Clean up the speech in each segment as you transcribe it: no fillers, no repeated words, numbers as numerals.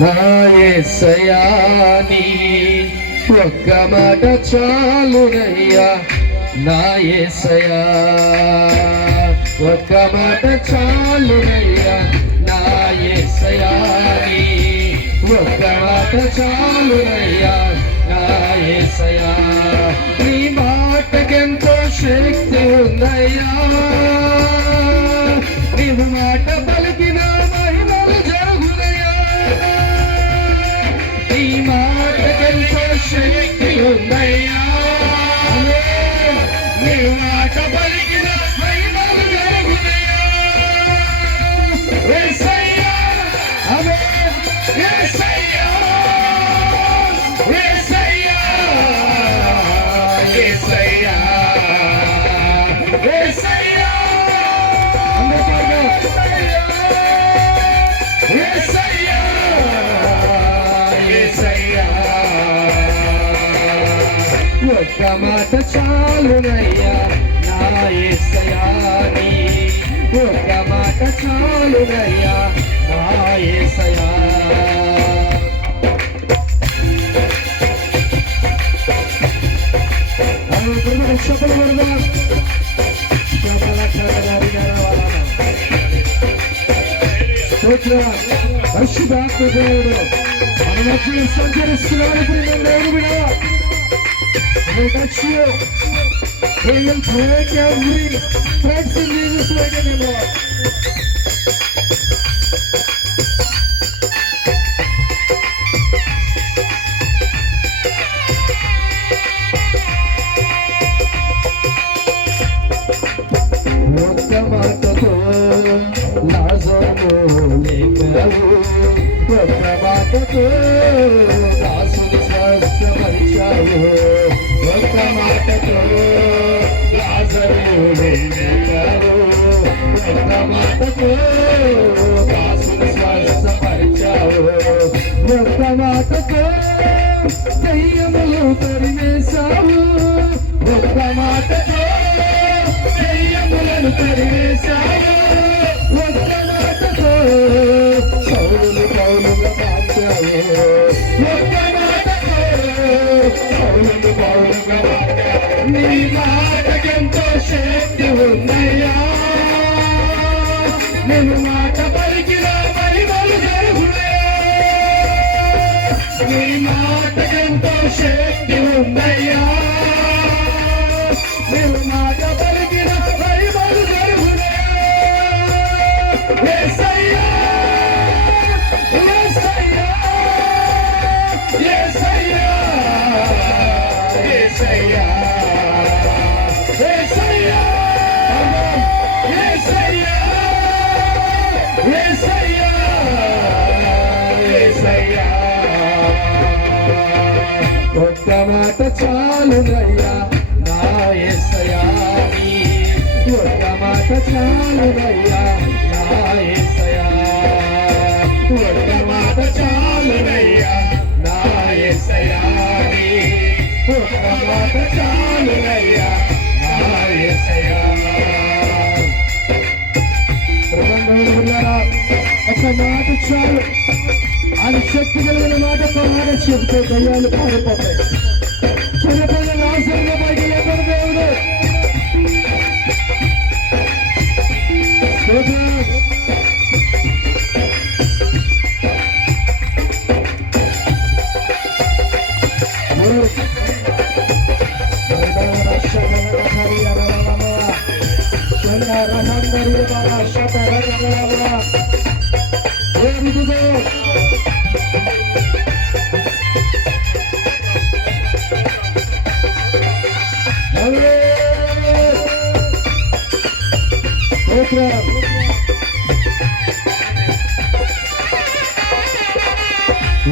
నా యేసయ్యా నీ ఒక్క మాట చాలునయ్యా, నా యేసయ్యా ఒక్క మాట చాలునయ్యా, నా యేసయ్యా నీ ఒక్క మాట చాలునయ్యా, నా యేసయ్యా నీ మాటకెంతో శక్తి ఉందయ్యా, నీవు మాట పలికిన మహిమలు జరుగునయ్యా, నీ మాటకెంతో శక్తి ఉందయ్యా, నీవు మాట పలికిన మహిమలు జరుగునయ్యా, యేసయ్యా ఆమేన్, యేసయ్యా యేసయ్యా యేసయ్యా యేసయ్యా ఒక్క మాట చాలునయ్యా, నా యేసయ్యా నీ ఒక్క మాట చాలునయ్యా, నా యేసయ్యా శపలు పడదాం పరిశుద్ధాత్మ దేవుడు మన మధ్యలో సంచరిస్తున్నాడు. దేవుడు వినవా touch you. He will break every threats in Jesus' mighty name, Lord. ఒక్క మాటతో లాజరును లేపావు, ఒక్క మాటతో దాసుని స్వస్థపరిచావు, ఒక్క మాటతో లాజరును లేపావు, ఒక్క మాటతో దాసుని స్వస్థపరిచావు, ఒక్క మాటతో దయ్యములు తరిమేశావు, ఒక్క మాటతో దయ్యములను తరిమేశావు, ఒక్క మాటతో సౌలును పౌలుగా మార్చావు, ఒక్క మాటతో సౌలును పౌలుగా మార్చావు, నీ మాటకెంతో శక్తి ఉందయ్యా, నేను మాట పలికిన మహిమలు జరుగునయ్యా, నీ మాటకెంతో శక్తి ఉందయ్యా, నేను మాట పలికిన మహిమలు జరుగునయ్యా, యేసయ్యా యేసయ్యా యేసయ్యా యేసయ్యా యేసయ్యా యేసయ్యా యేసయ్యా యేసయ్యా ఒక్క మాట చాలునయ్యా, నా యేసయ్యా నీ ఒక్క మాట చాలునయ్యా, నా యేసయ్యా ఒక్క మాట చాలునయ్యా, నా యేసయ్యా నీ ఒక్క మాట చాలునయ్యా, నా యేసయ్యా ఒక్క మాట చాలు, అది శక్తి కలిగిన మాట మాట చెబితే దయ్యాలు పారిపోతాయి. చిన్నపిల్ల లాజరును పైకి లేపాడు దేవుడు.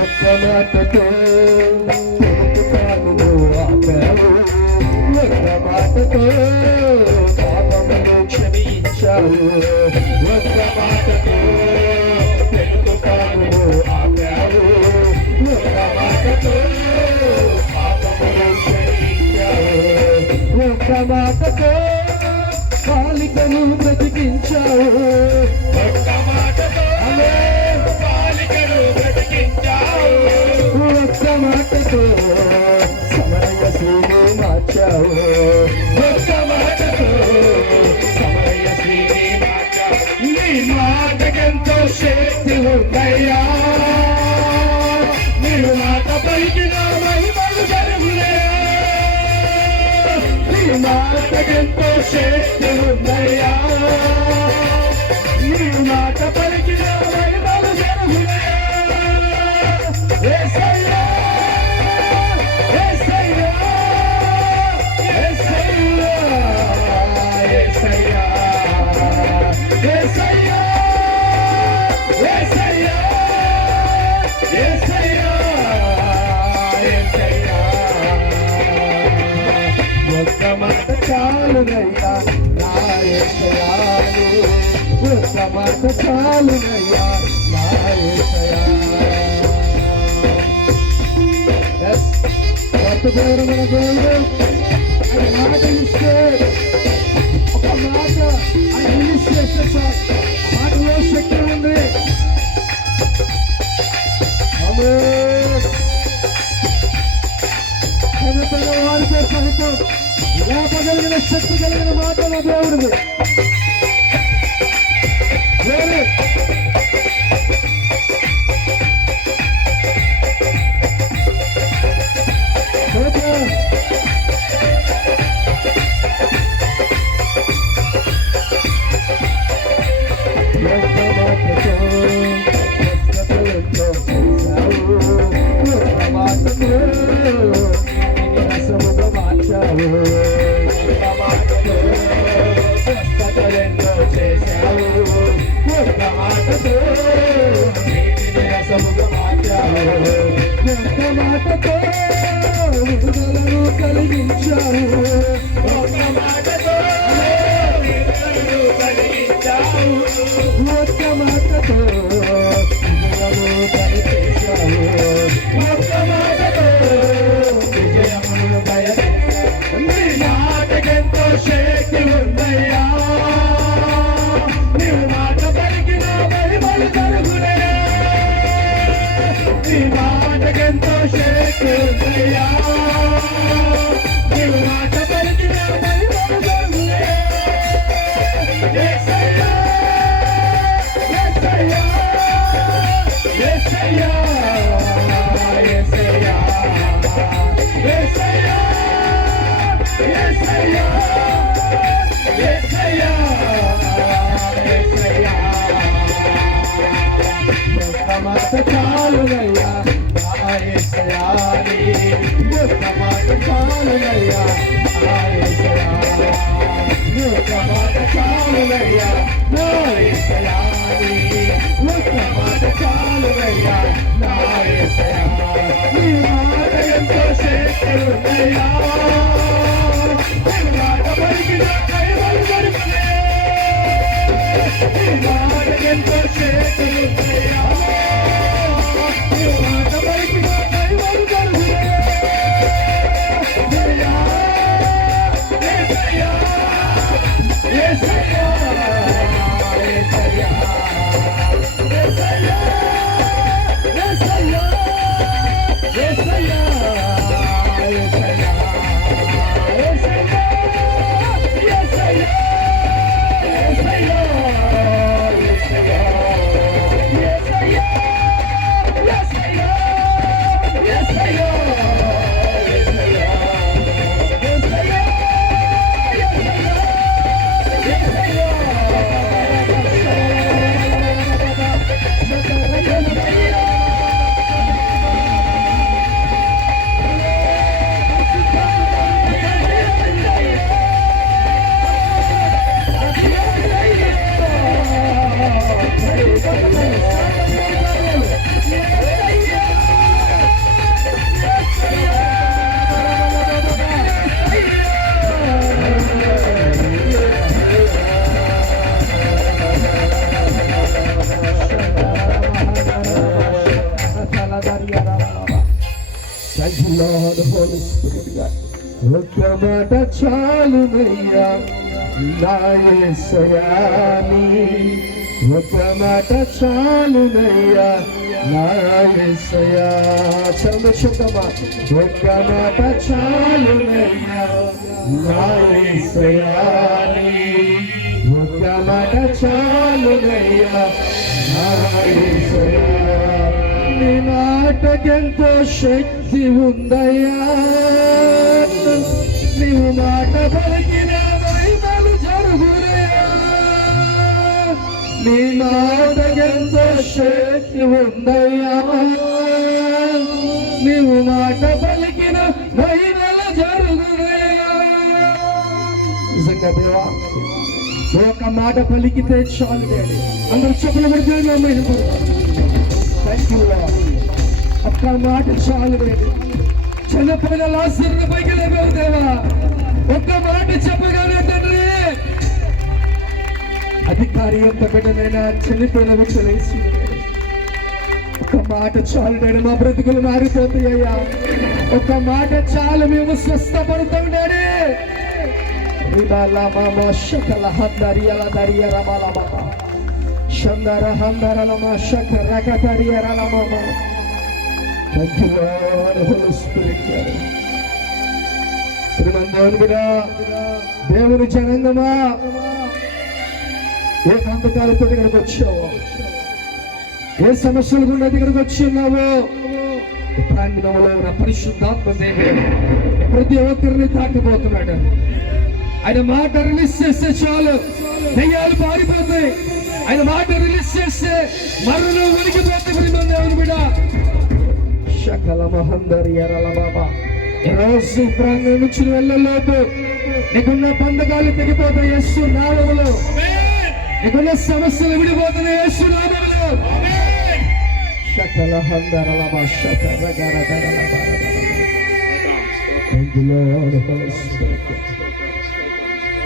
ఒక్క మాటతో ఆపావు, ఒక్క మాటతో పాపమును క్షమించావు, ఒక్క మాటతో పాపమును ఆపావు, ఒక్క మాటతో పాపమును క్షమించావు, ఒక్క మాటతో బాలికను బ్రతికించావు, ఒక్క మాటతో బాలిక మార్చావు ఒక్క మాటతో సమరయ శ్రీని మార్చావు నీ మాటకెంతో శక్తి ఉందయ్యా నీవు మాట పలికిన మహిమలు జరుగులే నీ మాటకెంతో శక్తి ఉందయ్యా నీవు మాట పలికిన మహిమలు జరుగులే యేసయ్యా యేసయ్యా యేసయ్యా యేసయ్యా యేసయ్యా యేసయ్యా యేసయ్యా యేసయ్యా ఒక్క మాట చాలునయ్యా నా యేసయ్యా ఒక్క మాట చాలునయ్యా నా యేసయ్యా దేవుడు మన దేవుడు ఆయన మాట ఇస్తే ఒక మాట ఆయన రిలీజ్ చేస్తే సార్ ఆ మాటలో శక్తి ఉంది వారితో సహితం లేపగలిగిన శక్తి కలిగిన మాట నా దేవుడిది విడుదలను కలిగించావు ఒక్క మాటతో ఒక్క మాటతో విజయము దయచేశావు ఒక్క మాటతో విజయము దయచేశావు నీ మాటకెంతో శక్తి ఉందయ్యా నీవు మాట పలికిన మహిమలు జరుగునే నీ మాటకెంతో శక్తి ఉందయ్యా నీవు మాట పలికిన మహిమలు జరుగునే యేసయ్యా యేసయ్యా యేసయ్యా యేసయ్యా యేసయ్యా యేసయ్యా యేసయ్యా యేసయ్యా ఒక్క మాట చాలునయ్యా నా యేసయ్యా ఒక్క మాట చాలునయ్యా నా యేసయ్యా ఒక్క మాట చాలునయ్యా నా యేసయ్యా ఒక్క మాట చాలునయ్యా నా యేసయ్యా నీ మాట ఎంతో శక్తి ఉందయ్యా నీ మాట పలికిన మహిమలు జరుగునే నీ మాట ఎంతో శక్తి ఉందయ్యా నీ మాట పలికిన మహిమలు జరుగునే యేసయ్యా యేసయ్యా యేసయ్యా యేసయ్యా యేసయ్యా యేసయ్యా యేసయ్యా యేసయ్యా యేసయ్యా యేసయ్యా యేసయ్యా యేసయ్యా యేసయ్యా Lord, Holy Spirit, God. ఒక్క మాట చాలునయ్యా నా యేసయ్యాని ఒక్క మాట చాలునయ్యా నా యేసయ్యా చంద్రశుద్ధమా ఒక్క మాట చాలునయ్యా నా యేసయ్యా ఒక్క మాట చాలునయ్యా నా యేసయ్యా నీ మాటకెంతో శక్తి ఉందయ్యా నీవు మాట పలికిన మహిమలు జరుగునయ్యా నీ మాటకెంతో శక్తి ఉందయ్యా నీవు మాట పలికిన మహిమలు జరుగునయ్యా నిజంగా దేవా ఒక మాట పలికితే చాలు డాడీ అందరూ చెప్పులు పెడితే థ్యాంక్ యూ ఒక్క మాట చాలు డాడీ చనిపోయిన లాజరును పైకి లేపావు దేవా ఒక్క మాట చెప్పగానే తండ్రి అధికారి యొక్క బిడ్డనైనా చనిపోయిన వ్యక్తులేసి ఒక్క మాట చాలు డాడీ మా బ్రతుకులు మారిపోతాయ్యా ఒక్క మాట చాలు మేము స్వస్థపడతాం డాడీ దేవుని జనంగమా ఏ కాంతకాలతో ఇక్కడికి వచ్చావో ఏ సమస్యలు గుండా దగ్గరకు వచ్చి ఉన్నావో ప్రాంగణంలో ఉన్న పరిశుద్ధాత్మ దేవుడు ప్రతి ఒక్కరిని తాకిపోతున్నాడు ఆయన మాట రిలీజ్ చేస్తే చాలు దయ్యాలు పారిపోతాయి ఆయన మాట రిలీజ్ చేస్తే మరణం ఉనికిపోతే దేవుని బిడ్డ శకల మహందరి ఎరల బాబా ఈరోజు ప్రాంగణం నుంచి వెళ్ళలేదు నీకున్న బంధకాలు తెగిపోతాయి యేసు నామములో నీకున్న సమస్యలు విడిపోతున్నాయి యేసు నామములో శకల హందరల భాషక రగరగరల బారగర అందులో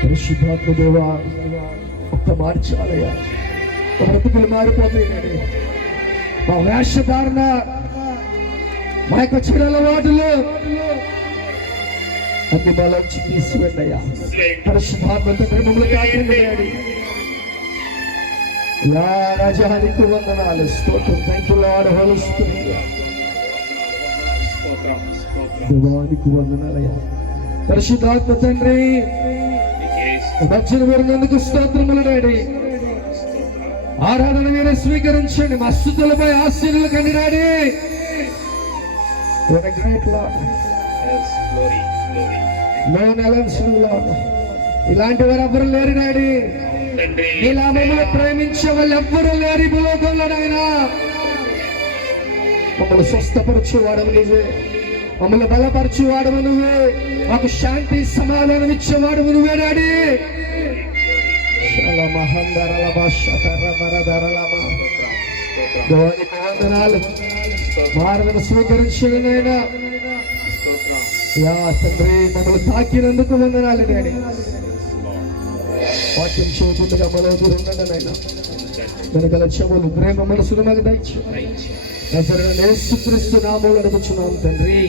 పరిశుద్ధాత్మ దేవా ఒక్క మార్చాలయ్యా బ్రతుకులు మారిపోతాయి మా వేషధారణ మా యొక్క చెడలవాటులు అన్ని బలంచి తీసివెళ్ళయ్యా పరిశుద్ధాత్మతో మమ్మల్ని కాకండి డాడీ రాజానికి వందనాలు స్తోత్రం thank you Lord holy spirit దేవానికి వందనాలయ్యా పరిశుద్ధాత్మ తండ్రి మధ్యన వరినందుకు స్తోత్రములు డాడీ ఆరాధన మీరే స్వీకరించండి మా స్తుతులపై ఆశీర్వాదాలు కండి డాడీ ఇలాంటి వారు ఎవ్వరు లేరు డాడీ ఇలా మమ్మల్ని ప్రేమించే వాళ్ళు ఎవ్వరూ లేరు ఈ భూలోకంలో నాయనా మమ్మల్ని స్వస్థపరచేవాడవు నువ్వే మమ్మల్ని బలపరచేవాడవు నువ్వే మాకు శాంతి సమాధానం ఇచ్చేవాడవు నువ్వే డాడీ భారతను స్వీకరించండి నాయనా తండ్రి మమ్మల్ని తాకినందుకు వందనాలు డాడీ వాక్యం చేయకుండా మరో దూరం నాయన వెనకల చెవులు ప్రేమ మనసులు మాకు దయచేయండి యేసుక్రీస్తు నామములో అడుగుచున్నాం తండ్రి.